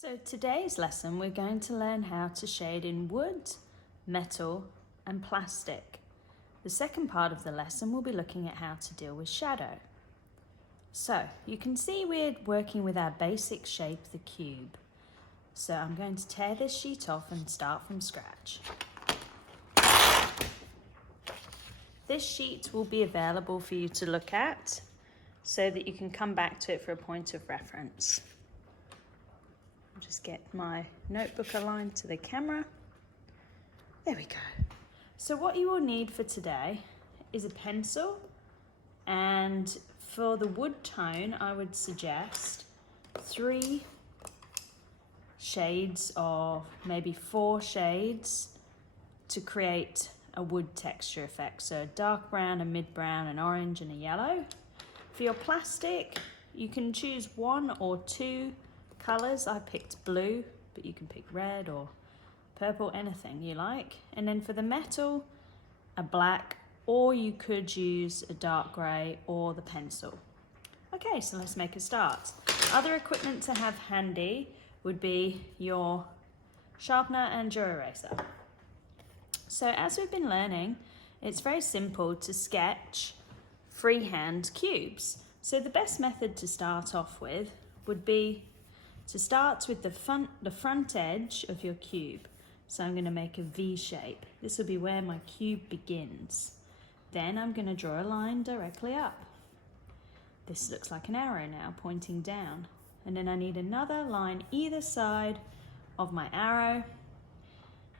So today's lesson we're going to learn how to shade in wood, metal and plastic. The second part of the lesson we'll be looking at how to deal with shadow. So you can see we're working with our basic shape, the cube. So I'm going to tear this sheet off and start from scratch. This sheet will be available for you to look at so that you can come back to it for a point of reference. I'll just get my notebook aligned to the camera. There we go. So what you will need for today is a pencil, and for the wood tone I would suggest 3 shades of maybe 4 shades to create a wood texture effect. So a dark brown, a mid brown, an orange and a yellow. For your plastic you can choose 1 or 2 colours. I picked blue, but you can pick red or purple, anything you like. And then for the metal, a black, or you could use a dark grey or the pencil. Okay, so let's make a start. Other equipment to have handy would be your sharpener and your eraser. So as we've been learning, it's very simple to sketch freehand cubes. So the best method to start off with would be to start with the front edge of your cube. So I'm going to make a V shape. This will be where my cube begins. Then I'm going to draw a line directly up. This looks like an arrow now pointing down. And then I need another line either side of my arrow.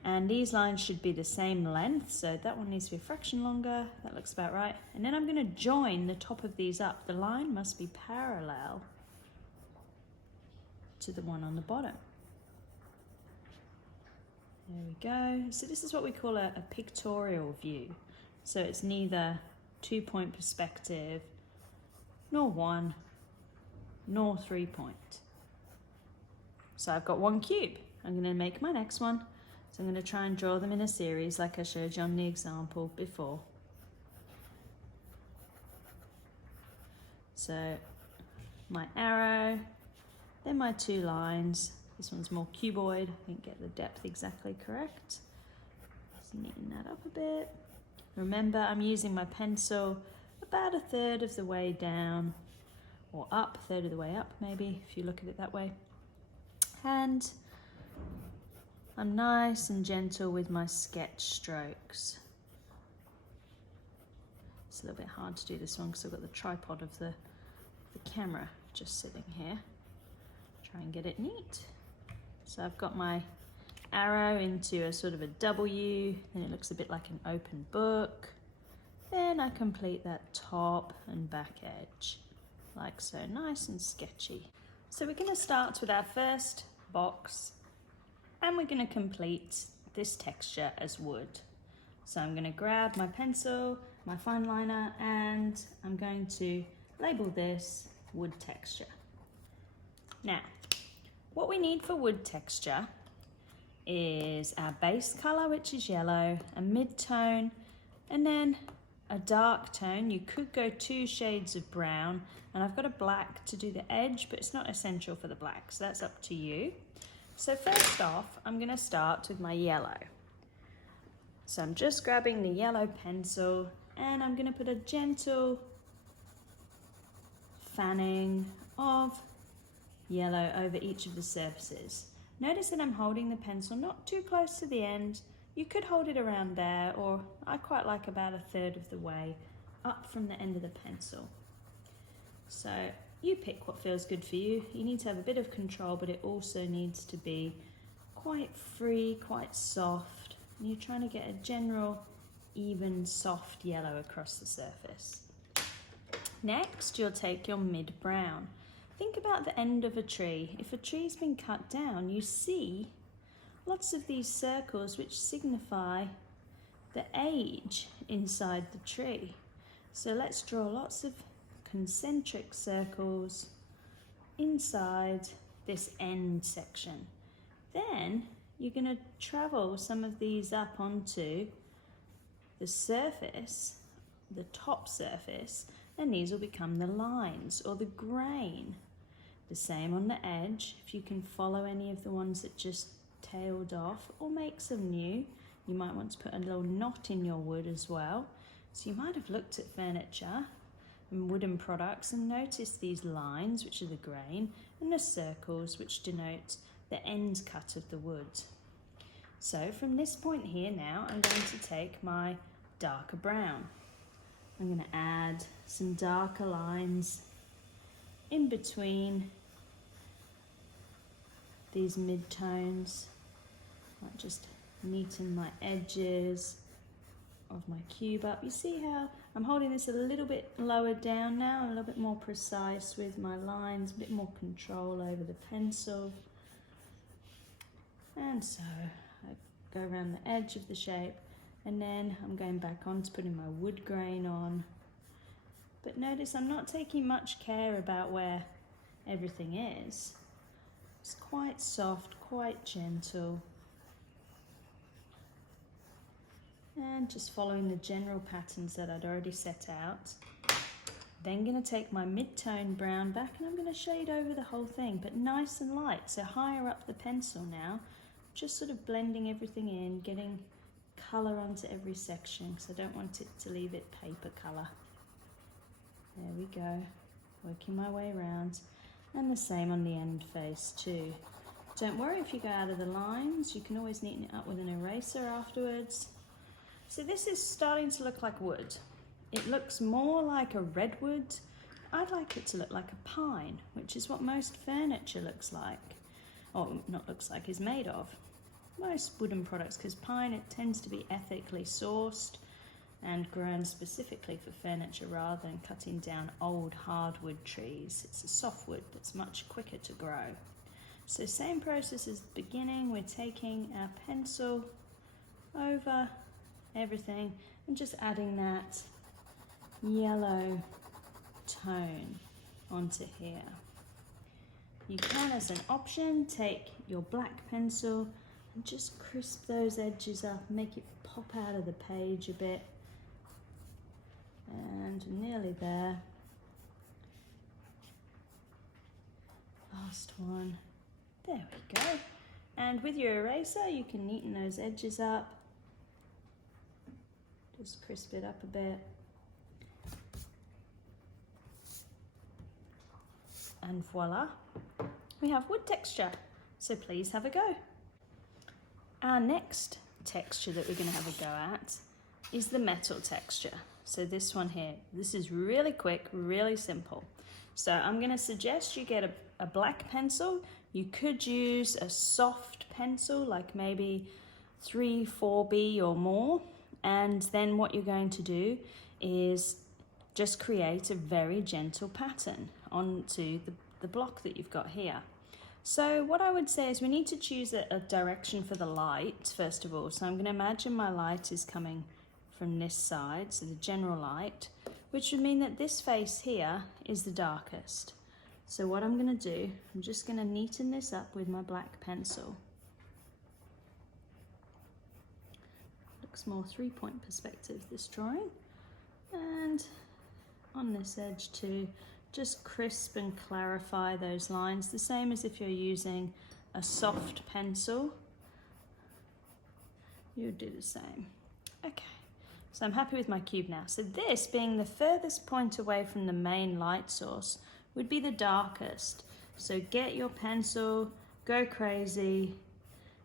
And these lines should be the same length, so that one needs to be a fraction longer. That looks about right. And then I'm going to join the top of these up. The line must be parallel to the one on the bottom. There we go. So this is what we call a pictorial view. So it's neither 2-point perspective, nor 1, nor 3-point. So I've got 1 cube. I'm going to make my next one. So I'm going to try and draw them in a series like I showed you on the example before. So my arrow, then my 2 lines. This one's more cuboid. I didn't get the depth exactly correct. Just neaten that up a bit. Remember, I'm using my pencil about 1/3 of the way down, or up, 1/3 of the way up maybe, if you look at it that way. And I'm nice and gentle with my sketch strokes. It's a little bit hard to do this one because I've got the tripod of the camera just sitting here. Try and get it neat. So I've got my arrow into a sort of a W, and it looks a bit like an open book. Then I complete that top and back edge, like so, nice and sketchy. So we're going to start with our first box, and we're going to complete this texture as wood. So I'm going to grab my pencil, my fine liner, and I'm going to label this wood texture. Now, what we need for wood texture is our base color, which is yellow, a mid-tone, and then a dark tone. You could go 2 shades of brown, and I've got a black to do the edge, but it's not essential for the black, so that's up to you. So first off, I'm going to start with my yellow. So I'm just grabbing the yellow pencil, and I'm going to put a gentle fanning of yellow over each of the surfaces. Notice that I'm holding the pencil not too close to the end. You could hold it around there, or I quite like about 1/3 of the way up from the end of the pencil. So you pick what feels good for you. You need to have a bit of control, but it also needs to be quite free, quite soft. And you're trying to get a general, even, soft yellow across the surface. Next, you'll take your mid-brown. Think about the end of a tree. If a tree's been cut down, you see lots of these circles which signify the age inside the tree. So let's draw lots of concentric circles inside this end section. Then you're going to travel some of these up onto the surface, the top surface, and these will become the lines or the grain. The same on the edge. If you can follow any of the ones that just tailed off, or make some new, you might want to put a little knot in your wood as well. So you might have looked at furniture and wooden products and noticed these lines, which are the grain, and the circles, which denote the end cut of the wood. So from this point here now, I'm going to take my darker brown. I'm going to add some darker lines in between these mid-tones. Might just neaten my edges of my cube up. You see how I'm holding this a little bit lower down now, a little bit more precise with my lines, a bit more control over the pencil. And so I go around the edge of the shape, and then I'm going back on to putting my wood grain on. But notice I'm not taking much care about where everything is. It's quite soft, quite gentle. And just following the general patterns that I'd already set out. Then going to take my mid-tone brown back and I'm going to shade over the whole thing, but nice and light, so higher up the pencil now. Just sort of blending everything in, getting colour onto every section, because I don't want it to leave it paper colour. There we go, working my way around. And the same on the end face too. Don't worry if you go out of the lines, you can always neaten it up with an eraser afterwards. So this is starting to look like wood. It looks more like a redwood. I'd like it to look like a pine, which is what most furniture looks like. Or not looks like, is made of. Most wooden products, because pine, it tends to be ethically sourced and grown specifically for furniture rather than cutting down old hardwood trees. It's a softwood that's much quicker to grow. So same process as the beginning, we're taking our pencil over everything and just adding that yellow tone onto here. You can, as an option, take your black pencil and just crisp those edges up, make it pop out of the page a bit. And nearly there. Last one. There we go. And with your eraser, you can neaten those edges up. Just crisp it up a bit. And voila, we have wood texture. So please have a go. Our next texture that we're going to have a go at is the metal texture. So this one here, this is really quick, really simple. So I'm going to suggest you get a black pencil. You could use a soft pencil, like maybe 3-4B or more. And then what you're going to do is just create a very gentle pattern onto the block that you've got here. So what I would say is we need to choose a direction for the light, first of all. So I'm going to imagine my light is coming from this side, so the general light, which would mean that this face here is the darkest. So what I'm going to do, I'm just going to neaten this up with my black pencil. Looks more 3-point perspective, this drawing. And on this edge too, just crisp and clarify those lines, the same as if you're using a soft pencil. You would do the same. Okay, so I'm happy with my cube now. So this, being the furthest point away from the main light source, would be the darkest. So get your pencil, go crazy,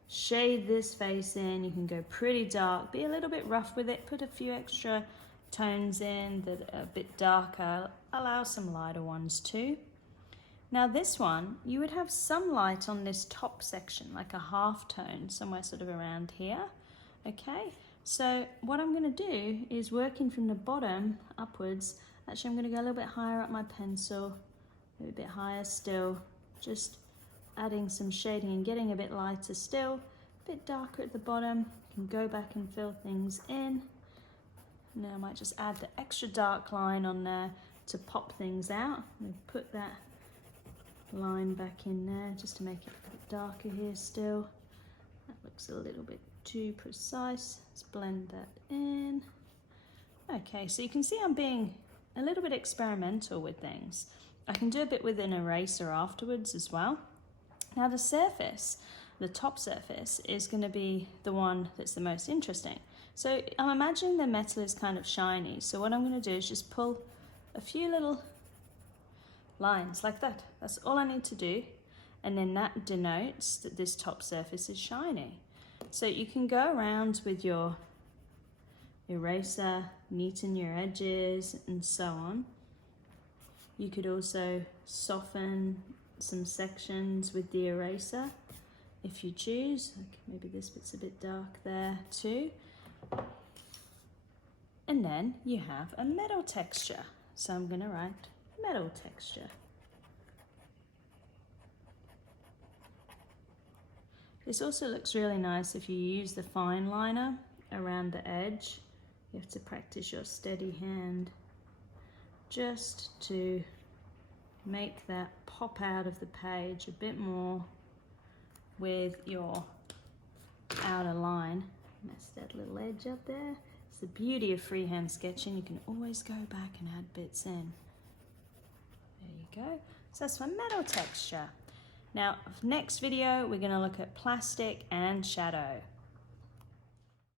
shade this face in. You can go pretty dark, be a little bit rough with it, put a few extra tones in that are a bit darker, allow some lighter ones too. Now this one, you would have some light on this top section, like a half tone, somewhere sort of around here. Okay, so what I'm going to do is, working from the bottom upwards, actually I'm going to go a little bit higher up my pencil, maybe a bit higher still, just adding some shading and getting a bit lighter still, a bit darker at the bottom. You can go back and fill things in. Now I might just add the extra dark line on there to pop things out. I'm going to put that line back in there just to make it a bit darker here still. That looks a little bit too precise. Let's blend that in. Okay, so you can see I'm being a little bit experimental with things. I can do a bit with an eraser afterwards as well. Now the surface, the top surface, is going to be the one that's the most interesting. So I'm imagining the metal is kind of shiny. So what I'm going to do is just pull a few little lines like that. That's all I need to do. And then that denotes that this top surface is shiny. So you can go around with your eraser, neaten your edges and so on. You could also soften some sections with the eraser if you choose. Okay, maybe this bit's a bit dark there too. And then you have a metal texture. So I'm going to write metal texture. This also looks really nice if you use the fine liner around the edge. You have to practice your steady hand just to make that pop out of the page a bit more with your outer line. Mess that little edge up there. It's the beauty of freehand sketching. You can always go back and add bits in. There you go. So that's my metal texture. Now, next video, we're going to look at plastic and shadow.